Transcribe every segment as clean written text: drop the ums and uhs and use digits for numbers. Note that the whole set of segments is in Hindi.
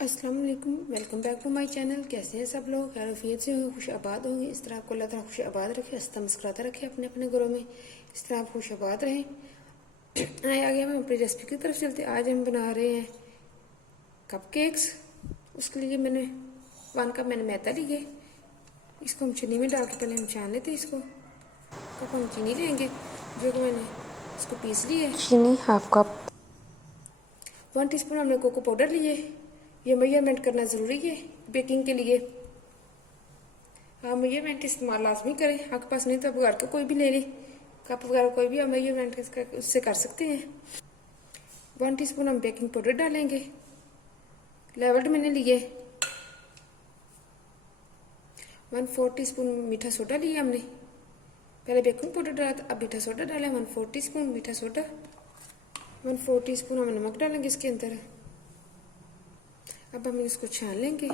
अस्सलाम वालेकुम, welcome back to my channel. कैसे हैं सब लोग? खैरियत से होंगे, खुश आबाद होंगे। इस तरह आपको अल्लाह ताला खुश आबाद रखे, हंसता मुस्कुराता रखे अपने अपने घरों में। इस तरह आप खुश आबाद रहें। आगे हम अपनी रेसिपी की तरफ चलते। आज हम बना रहे हैं कप केक्स। उसके लिए मैंने 1 कप मैंने मैदा लिए। इसको हम चीनी में डाल के पहले हम छान लेते हैं। इसको कप हम चीनी लेंगे, जो कि मैंने इसको पीस ली है। चीनी हाफ कप, 1 टीस्पून हमने कोको पाउडर लिए। ये मेजरमेंट करना ज़रूरी है बेकिंग के लिए। आप मेजरमेंट इस्तेमाल लाजमी करें। आपके पास नहीं तो आप घर का कोई भी ले लें, कप वगैरह कोई भी आप मेजरमेंट उससे कर सकते हैं। 1 टीस्पून हम बेकिंग पाउडर डालेंगे, लेवल्ड मैंने लिए। 1/4 टीस्पून मीठा सोडा लिया हमने। पहले बेकिंग पाउडर डाला था, अब मीठा सोडा डाला। 1/4 टीस्पून मीठा सोडा। 1/4 टीस्पून हम नमक डालेंगे इसके अंदर। अब हम इसको छान लेंगे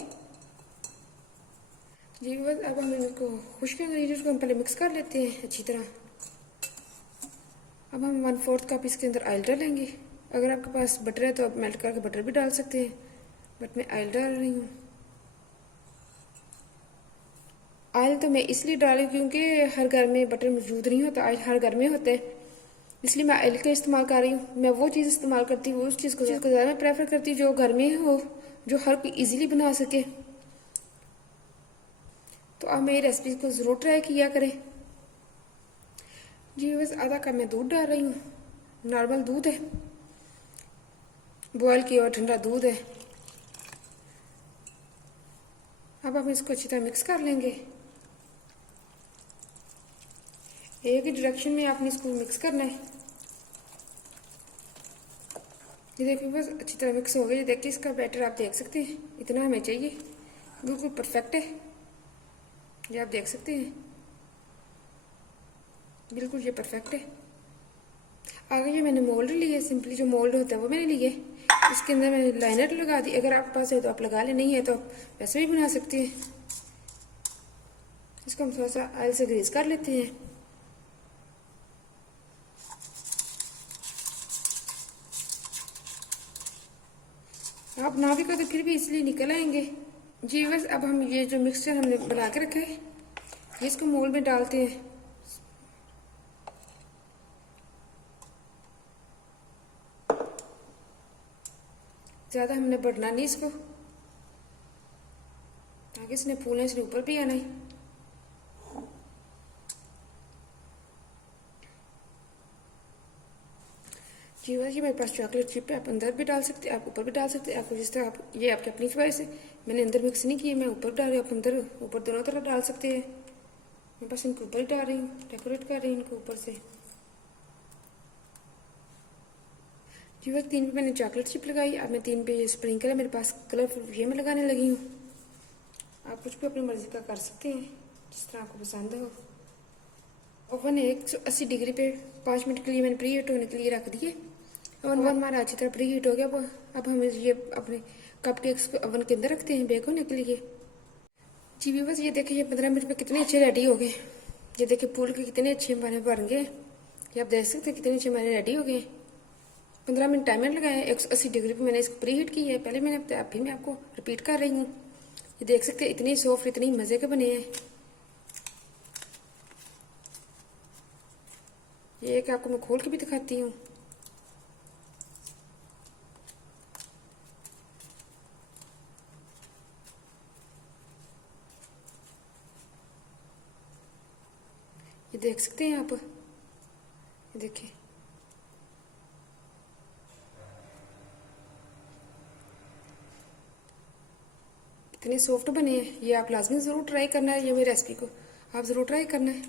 जी। बस अब हम इसको खुश्क इंग्रेडिएंट्स को हम पहले मिक्स कर लेते हैं अच्छी तरह। अब हम 1/4 कप इसके अंदर ऑयल डालेंगे। अगर आपके पास बटर है तो आप मेल्ट करके बटर भी डाल सकते हैं, बट मैं ऑयल डाल रही हूँ। ऑयल तो मैं इसलिए डाल रही हूँ क्योंकि हर घर में बटर मौजूद नहीं होता, ऑयल हर घर में होता है, इसलिए मैं ऑयल का इस्तेमाल कर रही हूँ। मैं वो चीज़ इस्तेमाल करती हूँ, उस चीज़ को ज़्यादा मैं प्रेफर करती हूँ जो घर में हो, जो हर कोई इजीली बना सके। तो आप मेरी रेसिपी को ज़रूर ट्राई किया करें जी। बस आधा कप मैं दूध डाल रही हूँ। नॉर्मल दूध है, बॉयल किया हुआ ठंडा दूध है। अब हम इसको अच्छी तरह मिक्स कर लेंगे। एक ही डायरेक्शन में आपने इसको मिक्स करना है। ये देखिए बस अच्छी तरह मिक्स हो गया। ये देखिए इसका बैटर आप देख सकते हैं, इतना हमें चाहिए, बिल्कुल परफेक्ट है। ये आप देख सकते हैं, बिल्कुल ये परफेक्ट है। आगे ये मैंने मोल्ड लिए, सिंपली जो मोल्ड होता है वो मैंने लिए। इसके अंदर मैंने लाइनर लगा दी। अगर आपके पास है तो आप लगा ले, नहीं है तो आप वैसे भी बना सकते हैं। इसको हम थोड़ा सा ऑयल से ग्रीस कर लेते हैं। आप ना भी कर तो फिर भी इसलिए निकल आएंगे जी। बस अब हम ये जो मिक्सचर हमने बना के रखा है, ये इसको मोल्ड में डालते हैं। ज़्यादा हमने बढ़ना नहीं इसको, ताकि इसने फूलने इसने ऊपर भी आना है। जी बस ये मेरे पास चॉकलेट चिप है, आप अंदर भी डाल सकते हैं, आप ऊपर भी डाल सकते हैं, आपको जिस तरह आप, ये आपकी अपनी चॉइस है। मैंने अंदर मिक्स नहीं किए, मैं ऊपर डाल रही हूँ, आप अंदर ऊपर दोनों तरफ डाल सकते हैं। मैं बस इनको ऊपर ही डाल रही हूँ, डेकोरेट कर रही हूँ इनको ऊपर से जी। बस 3 पे मैंने चॉकलेट चिप लगाई। अब मैं 3 पे ये स्प्रिंकल है मेरे पास कलरफुल, ये मैं लगाने लगी हूँ। आप कुछ भी अपनी मर्जी का कर सकते हैं, जिस तरह आपको पसंद हो। ओवन 180 डिग्री पे 5 मिनट के लिए मैंने प्री हीट होने के लिए रख दिए। ओवन हमारा अच्छी तरह प्री हीट हो गया। अब हम ये अपने कप केक्स को ओवन के अंदर रखते हैं बेक होने के लिए जी। भी बस ये देखिए, ये 15 मिनट में कितने अच्छे रेडी हो गए। ये देखिए फूल के कितने अच्छे हमारे बन गए। ये आप देख सकते हैं कितने अच्छे हमारे रेडी हो गए। 15 मिनट टाइमर लगाया है। 180 डिग्री पे मैंने इसको प्री हीट की है। पहले मैंने बताया, फिर मैं आपको रिपीट कर रही हूँ। ये देख सकते हैं इतनी सॉफ्ट, इतनी मज़े के बने हैं। ये एक आपको मैं खोल के भी दिखाती हूँ। ये देख सकते हैं आप, ये देखिए कितने सॉफ्ट बने हैं। ये आप लाजमी ज़रूर ट्राई करना है, ये मेरी रेसिपी को आप ज़रूर ट्राई करना है।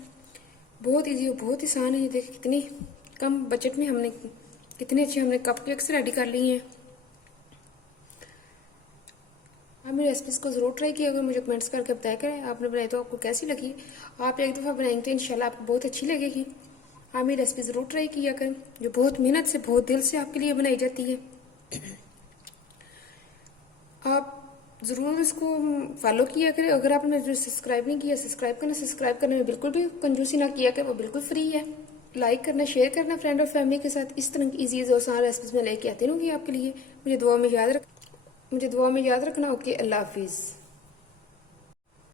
बहुत ईजी हो, बहुत आसान है। ये देखिए कितनी कम बजट में हमने कितने अच्छे हमने कप केक्स रेडी कर लिए हैं। आप मेरी रेसिपीज़ को ज़रूर ट्राई किया, अगर मुझे कमेंट्स करके बताया करें आपने बनाई तो आपको कैसी लगी। आप एक दफ़ा बनाएंगे तो इंशाल्लाह आपको बहुत अच्छी लगेगी। आप मेरी रेसिपी ज़रूर ट्राई किया करें, जो बहुत मेहनत से, बहुत दिल से आपके लिए बनाई जाती है। आप ज़रूर इसको फॉलो किया करें। अगर आपने जो सब्सक्राइब नहीं किया, सब्सक्राइब करने में बिल्कुल भी कंजूसी ना किया करें, वो बिल्कुल फ्री है। लाइक करना, शेयर करना फ्रेंड और फैमिली के साथ। इस तरह की ईजी और आसान रेसिपीज़ में लेके आती रहूँगी आपके लिए। मुझे दुआ में याद रख। मुझे दुआ में याद रखना। ओके, अल्लाह हाफिज़।